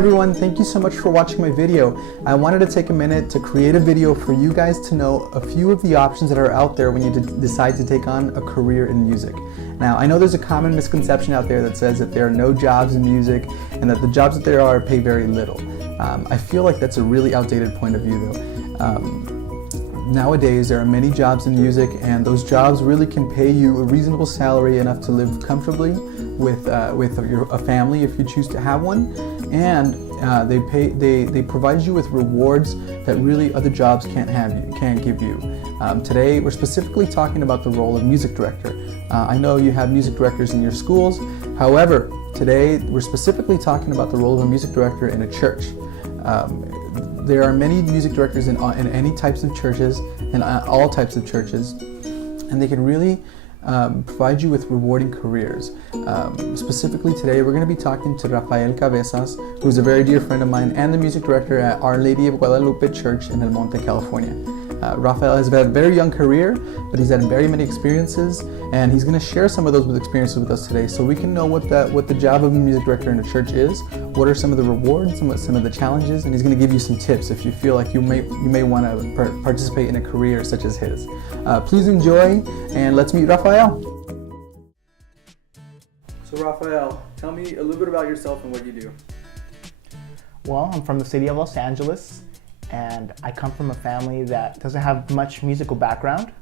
everyone, thank you so much for watching my video. I wanted to take a minute to create a video for you guys to know a few of the options that are out there when you decide to take on a career in music. Now, I know there's a common misconception out there that says that there are no jobs in music and that the jobs that there are pay very little. I feel like that's a really outdated point of view though. Nowadays, there are many jobs in music, and those jobs really can pay you a reasonable salary enough to live comfortably with a family if you choose to have one, and they provide you with rewards that really other jobs can't give you. Today, we're specifically talking about the role of music director. I know you have music directors in your schools. However, today we're specifically talking about the role of a music director in a church. There are many music directors in any types of churches, in all types of churches, and they can really provide you with rewarding careers. Specifically today, we're going to be talking to Rafael Cabezas, who's a very dear friend of mine and the music director at Our Lady of Guadalupe Church in El Monte, California. Rafael has had a very young career, but he's had very many experiences, and he's going to share some of those experiences with us today, so we can know what the job of a music director in a church is, what are some of the rewards and what some of the challenges, and he's going to give you some tips if you feel like you may want to participate in a career such as his. Please enjoy, and let's meet Rafael. So Rafael, tell me a little bit about yourself and what you do. Well, I'm from the city of Los Angeles, and I come from a family that doesn't have much musical background,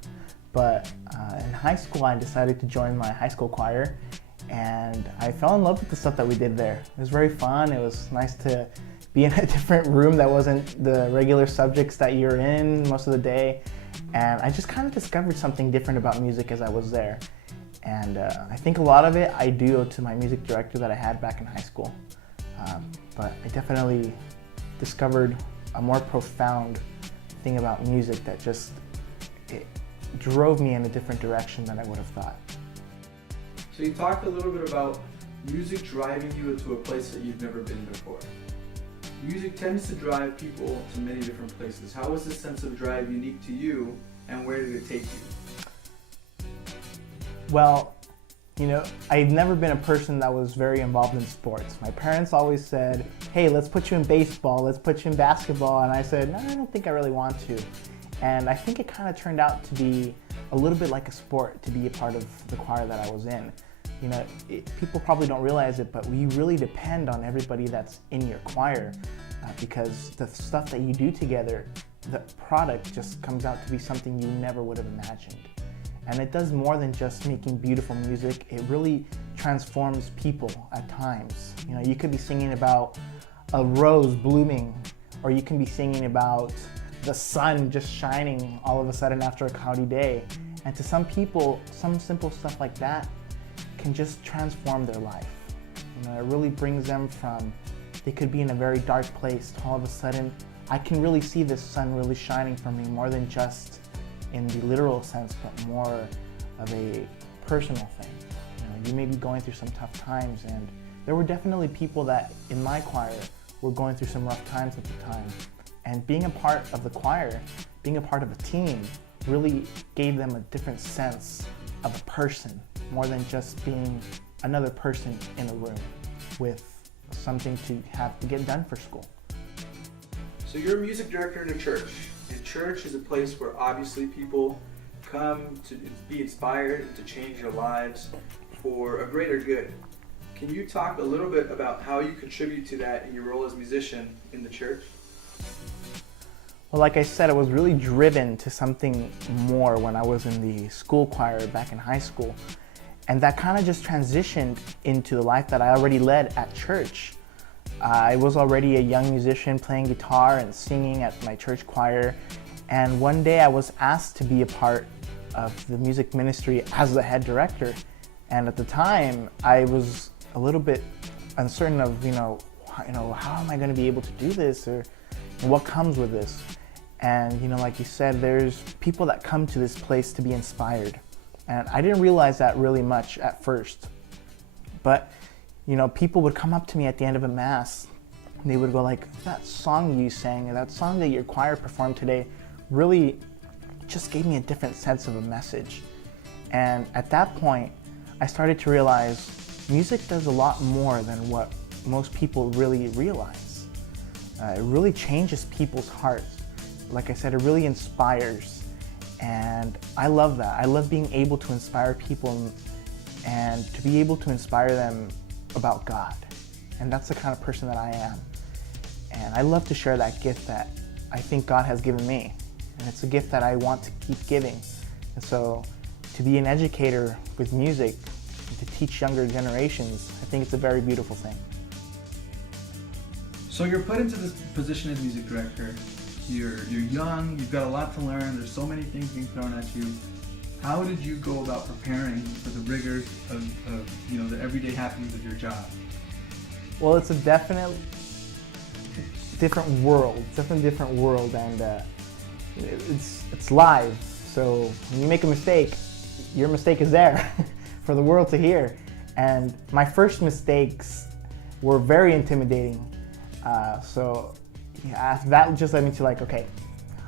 but in high school I decided to join my high school choir, and I fell in love with the stuff that we did there. It was very fun. It was nice to be in a different room that wasn't the regular subjects that you're in most of the day, and I just kind of discovered something different about music as I was there. And I think a lot of it I do to my music director that I had back in high school, but I definitely discovered a more profound thing about music that just it drove me in a different direction than I would have thought. So you talked a little bit about music driving you into a place that you've never been before. Music tends to drive people to many different places. How was this sense of drive unique to you, and where did it take you? Well, you know, I've never been a person that was very involved in sports. My parents always said, hey, let's put you in baseball, let's put you in basketball, and I said, no, I don't think I really want to. And I think it kind of turned out to be a little bit like a sport to be a part of the choir that I was in. You know, people probably don't realize it, but we really depend on everybody that's in your choir because the stuff that you do together, the product just comes out to be something you never would have imagined. And it does more than just making beautiful music. It really transforms people at times. You know, you could be singing about a rose blooming, or you can be singing about the sun just shining all of a sudden after a cloudy day. And to some people, some simple stuff like that can just transform their life. You know, it really brings them from, they could be in a very dark place to all of a sudden, I can really see this sun really shining for me, more than just in the literal sense, but more of a personal thing. You know, you may be going through some tough times, and there were definitely people that in my choir were going through some rough times at the time. And being a part of the choir, being a part of a team, really gave them a different sense of a person, more than just being another person in a room with something to have to get done for school. So you're a music director in a church. And church is a place where obviously people come to be inspired and to change their lives for a greater good. Can you talk a little bit about how you contribute to that in your role as a musician in the church? Well, like I said, I was really driven to something more when I was in the school choir back in high school. And that kind of just transitioned into the life that I already led at church. I was already a young musician playing guitar and singing at my church choir, and one day I was asked to be a part of the music ministry as the head director. And at the time, I was a little bit uncertain of, how am I going to be able to do this, or what comes with this? And like you said, there's people that come to this place to be inspired, and I didn't realize that really much at first, but people would come up to me at the end of a mass, and they would go like, that song you sang, or that song that your choir performed today really just gave me a different sense of a message. And at that point, I started to realize music does a lot more than what most people really realize. it really changes people's hearts. Like I said, it really inspires. And I love that. I love being able to inspire people and to be able to inspire them about God. And that's the kind of person that I am. And I love to share that gift that I think God has given me. And it's a gift that I want to keep giving. And so to be an educator with music, to teach younger generations, I think it's a very beautiful thing. So you're put into this position as music director. You're young, you've got a lot to learn, there's so many things being thrown at you. How did you go about preparing for the rigors of the everyday happenings of your job? Well, it's a definite different world, and it's live. So when you make a mistake, your mistake is there for the world to hear. And my first mistakes were very intimidating. So that just led me to okay,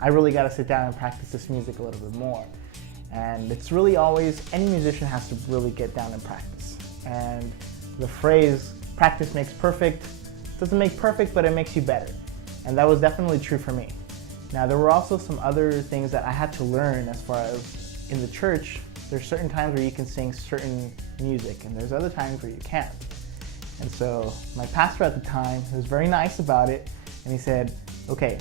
I really got to sit down and practice this music a little bit more. And it's really always, any musician has to really get down and practice. And the phrase, practice makes perfect, doesn't make perfect, but it makes you better. And that was definitely true for me. Now, there were also some other things that I had to learn as far as in the church. There's certain times where you can sing certain music, and there's other times where you can't. And so my pastor at the time was very nice about it, and he said, okay,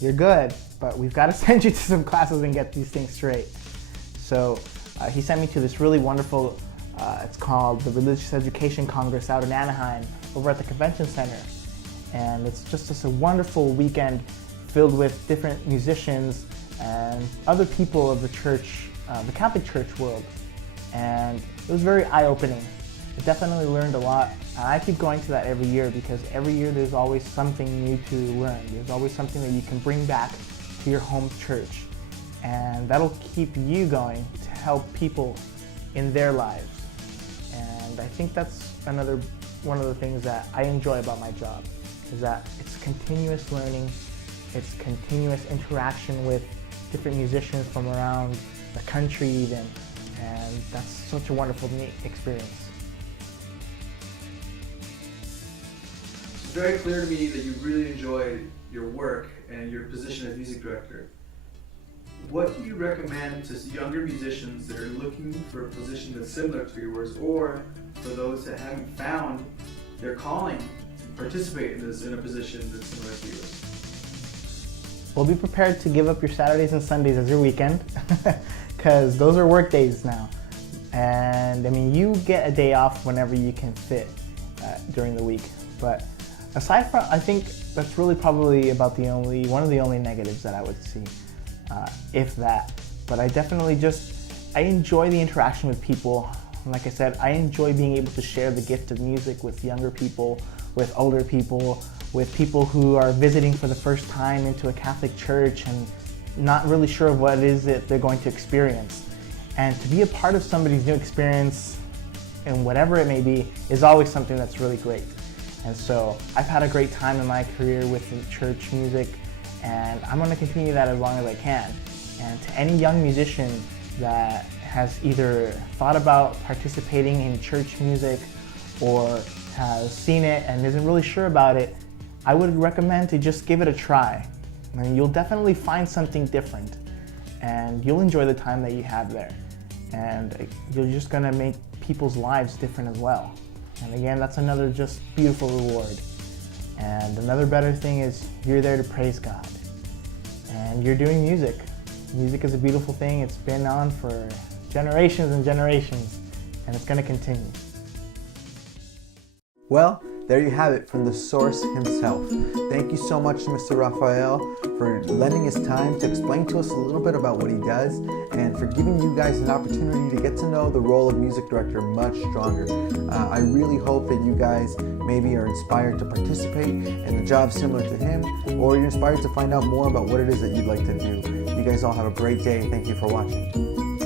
you're good, but we've got to send you to some classes and get these things straight. So he sent me to this really wonderful, it's called the Religious Education Congress out in Anaheim, over at the Convention Center. And it's just a wonderful weekend filled with different musicians and other people of the church, the Catholic Church world. And it was very eye-opening. I definitely learned a lot. And I keep going to that every year because every year there's always something new to learn. There's always something that you can bring back to your home church. And that'll keep you going to help people in their lives. And I think that's another one of the things that I enjoy about my job, is that it's continuous learning, it's continuous interaction with different musicians from around the country even, and that's such a wonderful, neat experience. It's very clear to me that you really enjoy your work and your position as music director. What do you recommend to younger musicians that are looking for a position that's similar to yours, or for those that haven't found their calling to participate in a position that's similar to yours? Well, be prepared to give up your Saturdays and Sundays as your weekend, because those are work days now. And I mean, you get a day off whenever you can fit during the week. But aside from, I think that's really probably about one of the only negatives that I would see, if that. But I definitely I enjoy the interaction with people. Like I said, I enjoy being able to share the gift of music with younger people, with older people, with people who are visiting for the first time into a Catholic church and not really sure of what it is that they're going to experience. And to be a part of somebody's new experience, and whatever it may be, is always something that's really great. And so I've had a great time in my career with church music, and I'm going to continue that as long as I can. And to any young musician that has either thought about participating in church music or has seen it and isn't really sure about it, I would recommend to just give it a try. I mean, you'll definitely find something different, and you'll enjoy the time that you have there. And you're just gonna make people's lives different as well. And again, that's another just beautiful reward. And another better thing is you're there to praise God. And you're doing music. Music is a beautiful thing. It's been on for generations and generations, and it's gonna continue. Well, there you have it from the source himself. Thank you so much, Mr. Rafael, for lending his time to explain to us a little bit about what he does, and for giving you guys an opportunity to get to know the role of music director much stronger. I really hope that you guys maybe are inspired to participate in a job similar to him, or you're inspired to find out more about what it is that you'd like to do. You guys all have a great day. Thank you for watching.